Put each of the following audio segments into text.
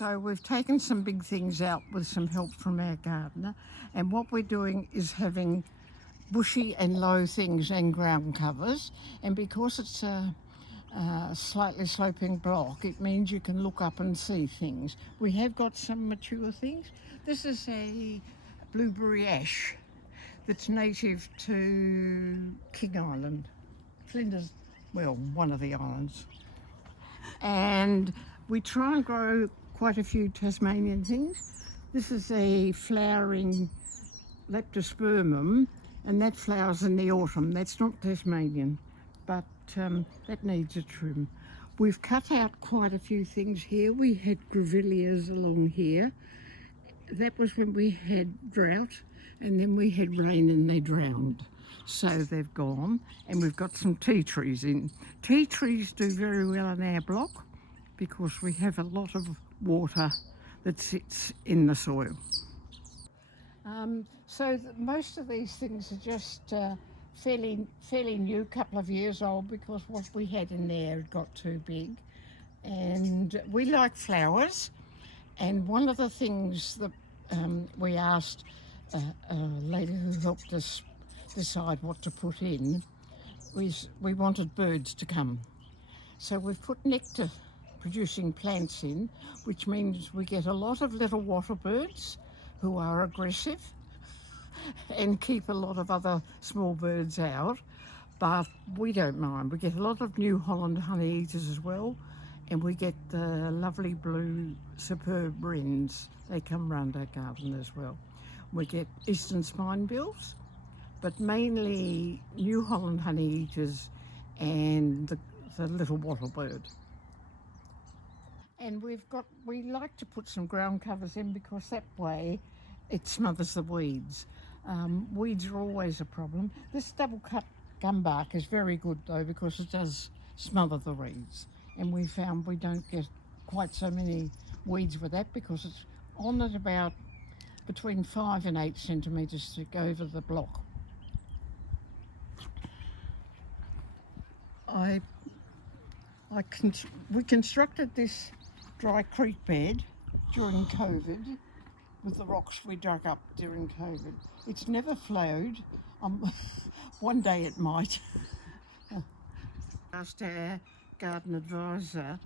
So we've taken some big things out with some help from our gardener, and what we're doing is having bushy and low things and ground covers, and because it's a slightly sloping block, it means you can look up and see things. We have got some mature things. This is a blueberry ash that's native to King Island, Flinders, well, one of the islands. And we try and grow quite a few Tasmanian things. This is a flowering Leptospermum, and that flowers in the autumn. That's not Tasmanian, but that needs a trim. We've cut out quite a few things here. We had grevilleas along here. That was when we had drought, and then we had rain and they drowned. So they've gone, and we've got some tea trees in. Tea trees do very well in our block because we have a lot of water that sits in the soil. Most of these things are just fairly new, couple of years old, because what we had in there had got too big. And we like flowers, and one of the things that we asked a lady who helped us decide what to put in was we wanted birds to come. So we've put nectar producing plants in, which means we get a lot of little wattle birds who are aggressive and keep a lot of other small birds out, but we don't mind. We get a lot of New Holland honey eaters as well, and we get the lovely blue superb wrens. They come round our garden as well. We get eastern spinebills, but mainly New Holland honey eaters and the little wattle bird. And we like to put some ground covers in because that way it smothers the weeds. Weeds are always a problem. This double cut gumbark is very good though, because it does smother the weeds, and we found we don't get quite so many weeds with that because it's on at about between 5 and 8 centimetres to go over the block. We constructed this dry creek bed during COVID with the rocks we dug up during COVID. It's never flowed. One day it might. Asked our garden advisor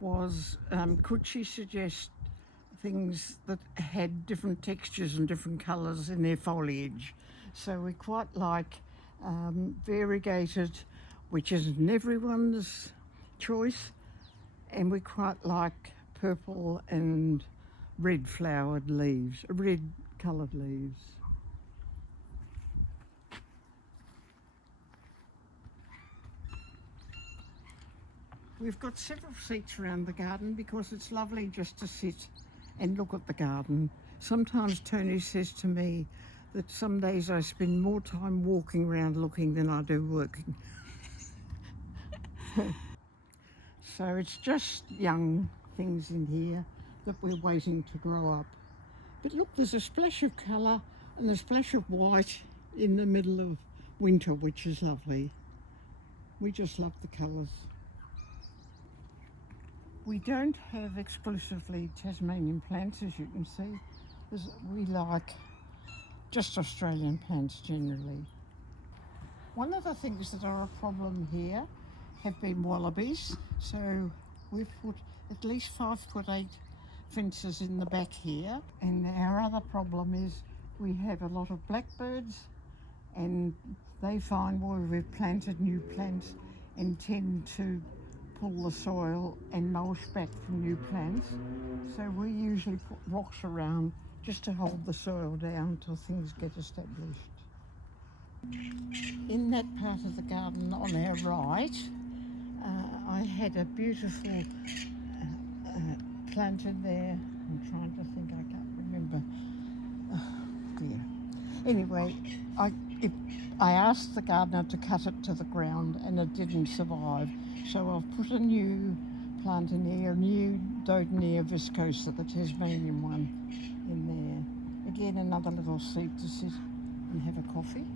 was, could she suggest things that had different textures and different colours in their foliage. So we quite like variegated, which isn't everyone's choice, and we quite like purple and red flowered leaves, red coloured leaves. We've got several seats around the garden because it's lovely just to sit and look at the garden. Sometimes Tony says to me that some days I spend more time walking around looking than I do working. So it's just young things in here that we're waiting to grow up. But look, there's a splash of colour and a splash of white in the middle of winter, which is lovely. We just love the colours. We don't have exclusively Tasmanian plants, as you can see. We like just Australian plants generally. One of the things that are a problem here have been wallabies, so we've put at least 5'8" fences in the back here, and our other problem is we have a lot of blackbirds, and they find where we've planted new plants and tend to pull the soil and mulch back from new plants. So we usually put rocks around just to hold the soil down till things get established. In that part of the garden on our right, I had a beautiful plant in there. I'm trying to think, I can't remember. Oh dear. Anyway, I asked the gardener to cut it to the ground and it didn't survive. So I've put a new plant in there, a new Dodonaea viscosa, the Tasmanian one, in there. Again, another little seat to sit and have a coffee.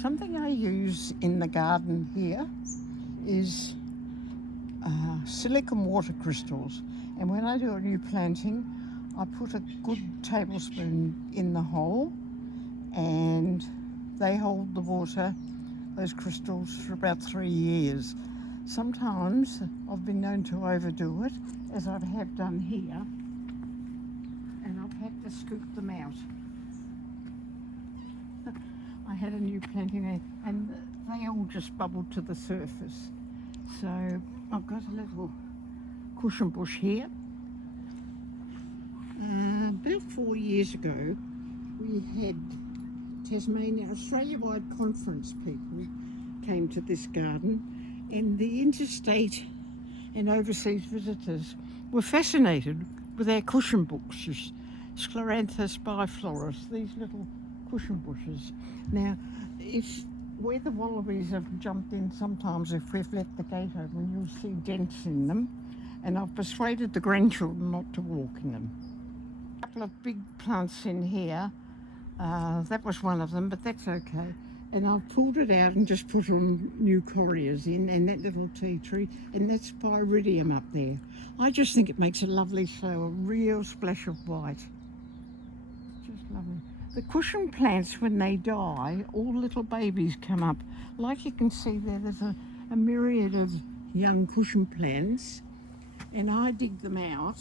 Something I use in the garden here is silicon water crystals, and when I do a new planting, I put a good tablespoon in the hole, and they hold the water, those crystals, for about 3 years. Sometimes I've been known to overdo it, as I have done here, and I've had to scoop them out. I had a new planting there, and they all just bubbled to the surface. So I've got a little cushion bush here. About 4 years ago, we had Tasmania Australia-wide conference people came to this garden, and the interstate and overseas visitors were fascinated with our cushion bushes, Scleranthus biflorus, these little cushion bushes. Now, if where the wallabies have jumped in sometimes, if we've left the gate open, you'll see dents in them, and I've persuaded the grandchildren not to walk in them. A couple of big plants in here, that was one of them, but that's okay. And I've pulled it out and just put on new correas in, and that little tea tree, and that's Pyridium up there. I just think it makes a lovely show, a real splash of white. Just lovely. The cushion plants, when they die, all little babies come up. Like you can see there, there's a myriad of young cushion plants, and I dig them out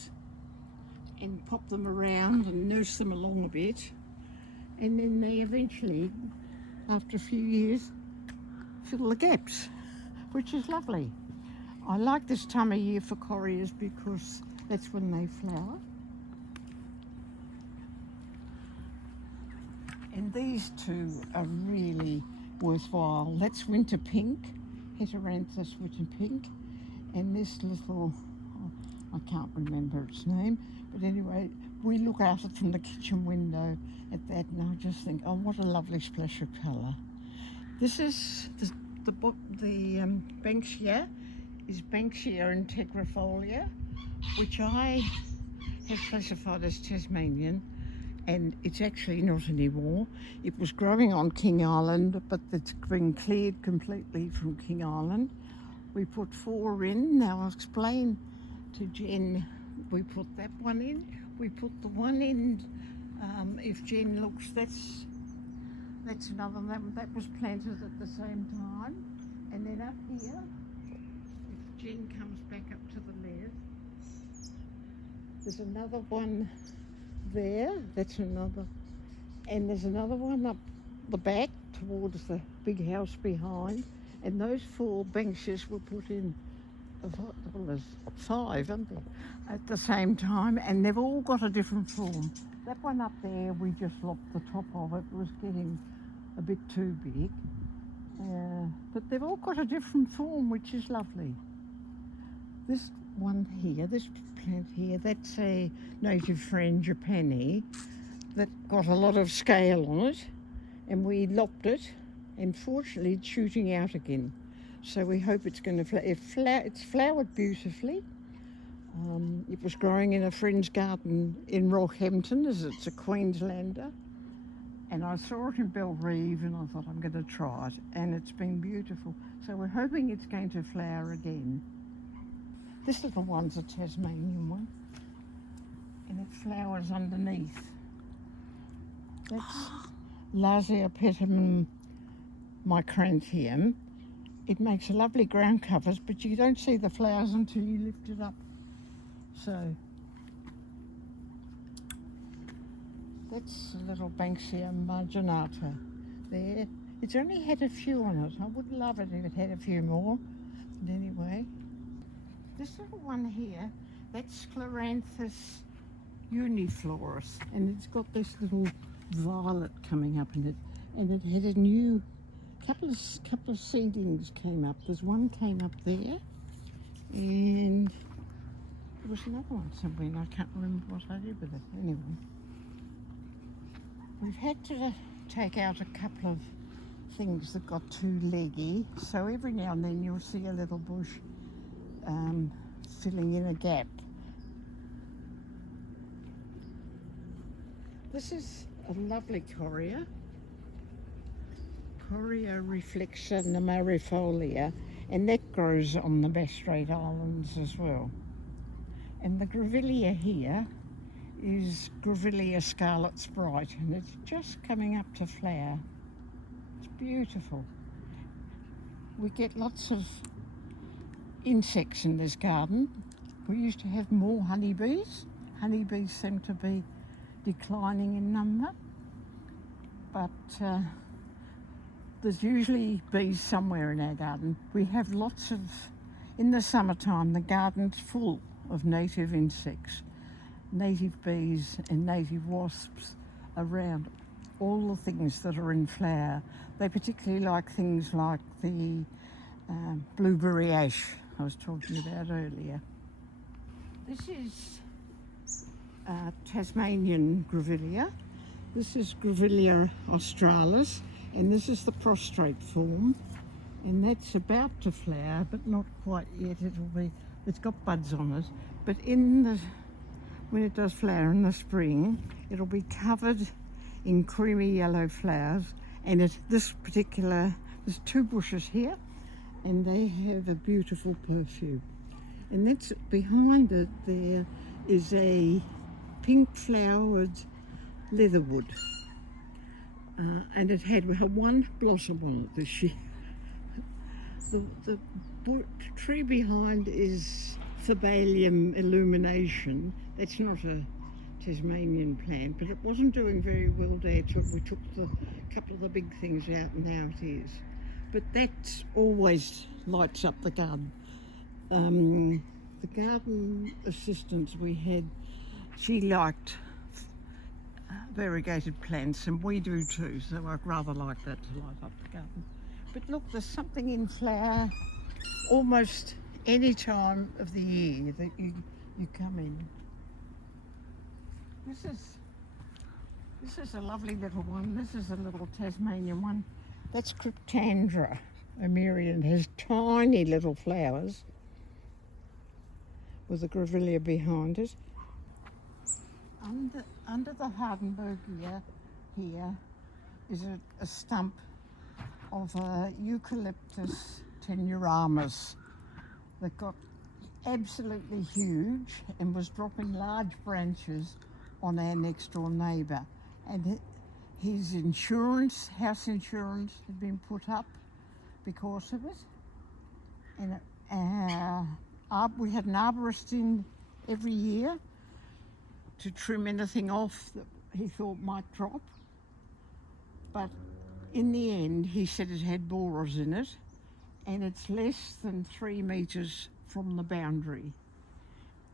and pop them around and nurse them along a bit, and then they eventually, after a few years, fill the gaps, which is lovely. I like this time of year for correas because that's when they flower. And these two are really worthwhile. That's winter pink, Heteranthus winter pink, and this little, I can't remember its name, but anyway, we look out from the kitchen window at that, and I just think, oh, what a lovely splash of colour. This is the Banksia, is Banksia integrifolia, which I have classified as Tasmanian, and it's actually not anymore. It was growing on King Island, but it's been cleared completely from King Island. We put 4 in. Now I'll explain to Jen, we put that one in. We put the one in, if Jen looks, that's another one that was planted at the same time. And then up here, if Jen comes back up to the left, there's another one there, that's another, and there's another one up the back towards the big house behind, and those 4 benches were put in, well, there's 5, aren't there, at the same time, and they've all got a different form. That one up there, we just lopped the top of it, was getting a bit too big, but they've all got a different form, which is lovely. This one here, this plant here, that's a native frangipani that got a lot of scale on it, and we lopped it, and fortunately it's shooting out again. So we hope it's going to flower. It's flowered beautifully. It was growing in a friend's garden in Rockhampton, as it's a Queenslander, and I saw it in Belrive, and I thought I'm going to try it, and it's been beautiful. So we're hoping it's going to flower again. This little one's a Tasmanian one, and it flowers underneath. That's Lasiapetalum micranthium. It makes a lovely ground covers, but you don't see the flowers until you lift it up. So that's a little Banksia marginata there. It's only had a few on it. I would love it if it had a few more. But anyway, this little one here, that's Scleranthus uniflorus, and it's got this little violet coming up in it, and it had a new couple of seedlings came up. There's one came up there, and there was another one somewhere, and I can't remember what I did with it. Anyway, we've had to take out a couple of things that got too leggy, so every now and then you'll see a little bush filling in a gap. This is a lovely Correa Reflexa nemarifolia, and that grows on the Bass Strait Islands as well. And the grevillea here is Grevillea Scarlet Sprite, and it's just coming up to flower. It's beautiful. We get lots of insects in this garden. We used to have more honeybees. Honeybees seem to be declining in number, but there's usually bees somewhere in our garden. We have lots of, in the summertime, the garden's full of native insects, native bees and native wasps around all the things that are in flower. They particularly like things like the blueberry ash I was talking about earlier. This is Tasmanian grevillea. This is Grevillea australis, and this is the prostrate form, and that's about to flower but not quite yet. It's got buds on it, but when it does flower in the spring, it'll be covered in creamy yellow flowers. And there's 2 bushes here, and they have a beautiful perfume. And that's behind it. There is a pink flowered leatherwood, and it had one blossom on it this year. The tree behind is Phibalium illumination. That's not a Tasmanian plant, but it wasn't doing very well there till we took a couple of the big things out, and now it is. But that always lights up the garden. The garden assistant we had, she liked variegated plants, and we do too, so I'd rather like that to light up the garden. But look, there's something in flower almost any time of the year that you come in. This is a lovely little one. This is a little Tasmanian one. That's Cryptandra Amerian. It has tiny little flowers with a grevillea behind it. Under the Hardenbergia here is a stump of a Eucalyptus tenuramus that got absolutely huge and was dropping large branches on our next door neighbour. And his house insurance had been put up because of it. And we had an arborist in every year to trim anything off that he thought might drop. But in the end, he said it had borers in it, and it's less than 3 metres from the boundary.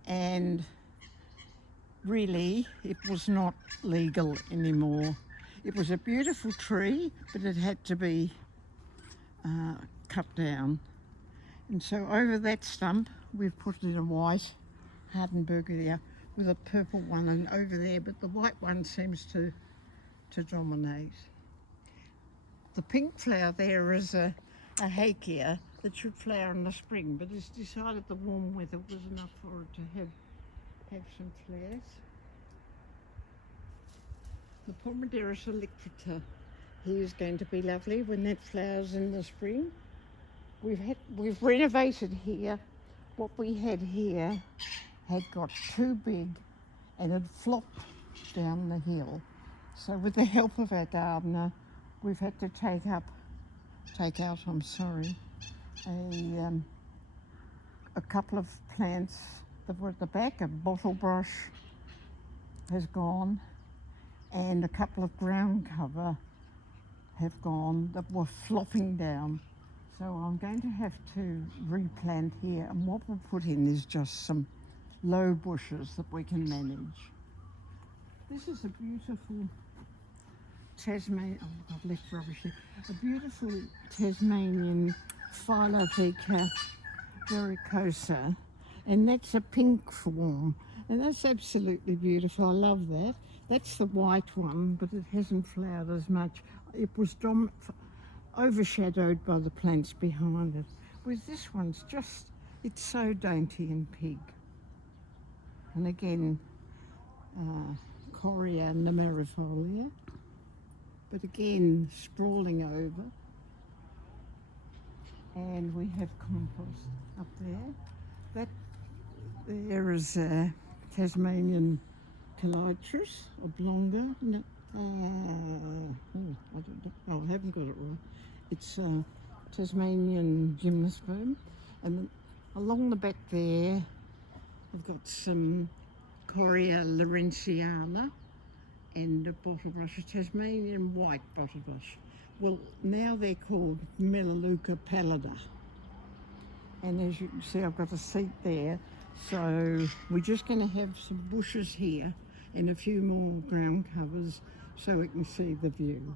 And really, it was not legal anymore. It was a beautiful tree, but it had to be cut down. And so over that stump, we've put in a white Hardenbergia with a purple one, and over there, but the white one seems to dominate. The pink flower there is a hakea that should flower in the spring, but it's decided the warm weather was enough for it to have some flowers. The Pomaderus electrita here is going to be lovely when that flowers in the spring. We've renovated here. What we had here had got too big and had flopped down the hill. So with the help of our gardener, we've had to take out a couple of plants that were at the back. A bottle brush has gone, and a couple of ground cover have gone that were flopping down. So I'm going to have to replant here, and what we'll put in is just some low bushes that we can manage. This is a beautiful Tasmanian, I've left rubbish here. A beautiful Tasmanian Philotheca varicosa, and that's a pink form, and that's absolutely beautiful. I love that. That's the white one, but it hasn't flowered as much. It was overshadowed by the plants behind it. Whereas this one's it's so dainty and pink. And again, Coriander marifolia, but again sprawling over. and we have compost up there. That there is Tasmanian calitris oblonga. No, I don't know. Oh, I haven't got it right. It's Tasmanian gymnosperm, and along the back there, I've got some Coria lawrenceana and a bottlebrush, a Tasmanian white bottlebrush. Well, now they're called Melaleuca pallida. And as you can see, I've got a seat there. So we're just going to have some bushes here and a few more ground covers so we can see the view.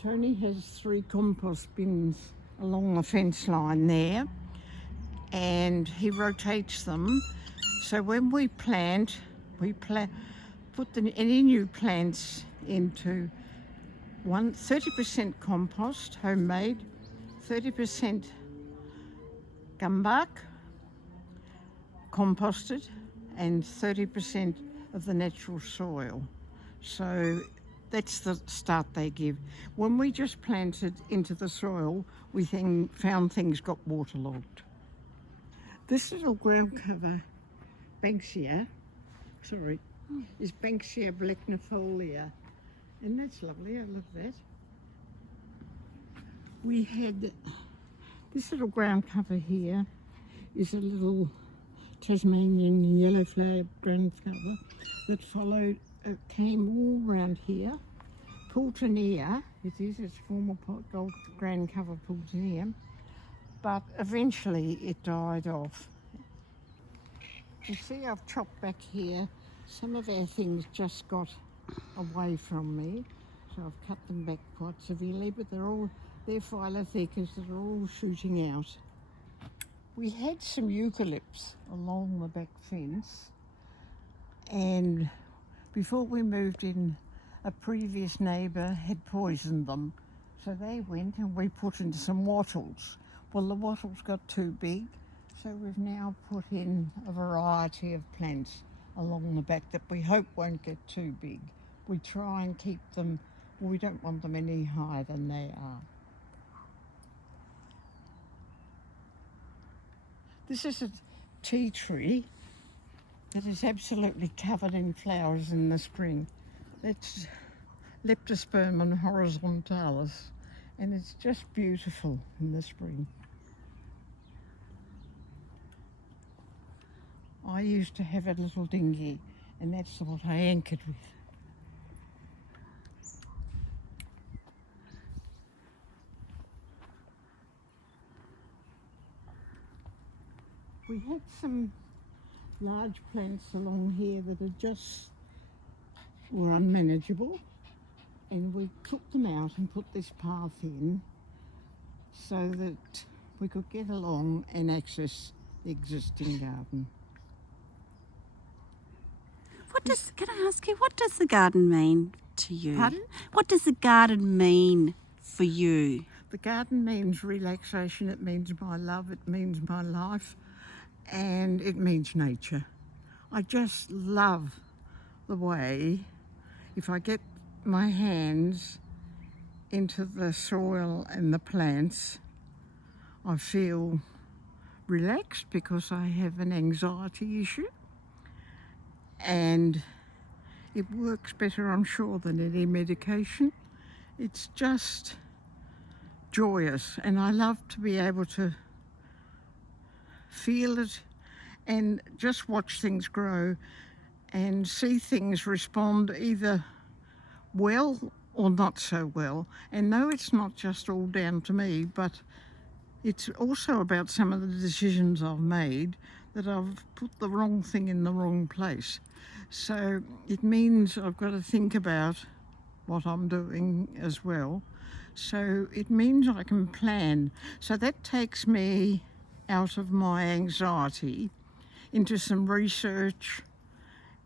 Tony has 3 compost bins along the fence line there, and he rotates them. So when we plant, put any new plants into 30% compost, homemade, 30% gumbark, composted, and 30% of the natural soil. So that's the start they give. When we just planted into the soil, we found things got waterlogged. This little ground cover, Banksia, is Banksia blacknifolia, and that's lovely. I love that. We had this little ground cover here is a little Tasmanian yellow flower ground cover that came all around here. Pultonea, it's former gold ground cover Pultonea, but eventually it died off. You see, I've chopped back here. Some of our things just got away from me, so I've cut them back quite severely, but they're Phyllosthecas that are all shooting out. We had some eucalypts along the back fence, and before we moved in, a previous neighbour had poisoned them. So they went and we put in some wattles. Well, the wattles got too big, so we've now put in a variety of plants along the back that we hope won't get too big. We try and keep them, we don't want them any higher than they are. This is a tea tree that is absolutely covered in flowers in the spring. That's Leptospermum horizontalis, and it's just beautiful in the spring. I used to have a little dinghy, and that's what I anchored with. We had some large plants along here that were unmanageable, and we took them out and put this path in so that we could get along and access the existing garden. Can I ask you, what does the garden mean to you? Pardon? What does the garden mean for you? The garden means relaxation, it means my love, it means my life, and it means nature. I just love the way, if I get my hands into the soil and the plants, I feel relaxed because I have an anxiety issue, and it works better, I'm sure, than any medication. It's just joyous, and I love to be able to feel it and just watch things grow and see things respond either well or not so well. And no, it's not just all down to me, but it's also about some of the decisions I've made that I've put the wrong thing in the wrong place. So it means I've got to think about what I'm doing as well. So it means I can plan. So that takes me out of my anxiety into some research,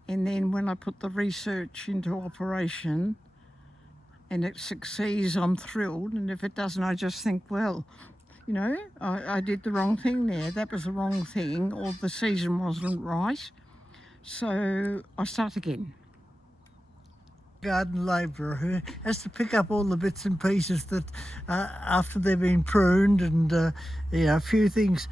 and then when I put the research into operation and it succeeds, I'm thrilled, and if it doesn't, I just think, well, you know, I did the wrong thing there, that was the wrong thing, or the season wasn't right, so I start again. garden labourer who has to pick up all the bits and pieces that after they've been pruned and a few things.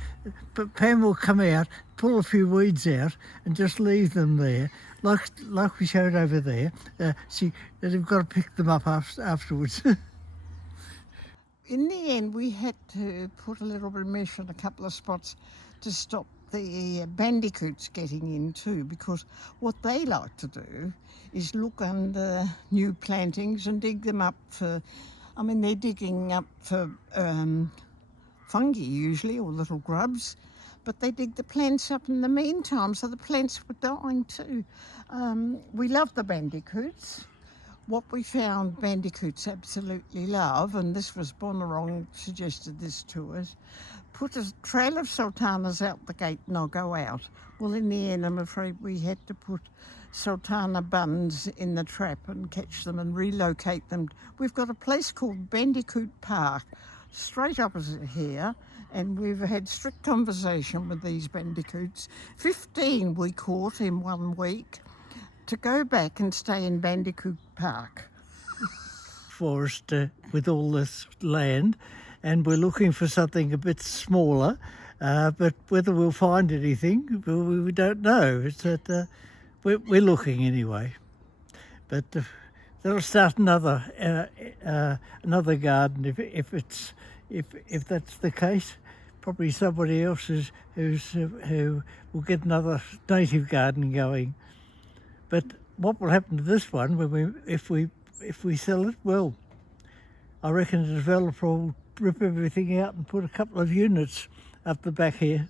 But Pam will come out, pull a few weeds out and just leave them there, like we showed over there. They've got to pick them up afterwards. In the end, we had to put a little bit of mesh in a couple of spots to stop the bandicoots getting in too, because what they like to do is look under new plantings and dig them up for, they're digging up for fungi usually, or little grubs, but they dig the plants up in the meantime, so the plants were dying too. We love the bandicoots. What we found bandicoots absolutely love, and this was Bonarong suggested this to us, put a trail of sultanas out the gate and I'll go out. Well, in the end, I'm afraid we had to put sultana buns in the trap and catch them and relocate them. We've got a place called Bandicoot Park, straight opposite here, and we've had strict conversation with these bandicoots. 15 we caught in 1 week, to go back and stay in Bandicoot Park. Forest with all this land, and we're looking for something a bit smaller, but whether we'll find anything, we don't know. It's that we're looking anyway. But that'll start another garden if that's the case. Probably somebody else who will get another native garden going. But what will happen to this one if we sell it? Well, I reckon the developer will rip everything out and put a couple of units up the back here.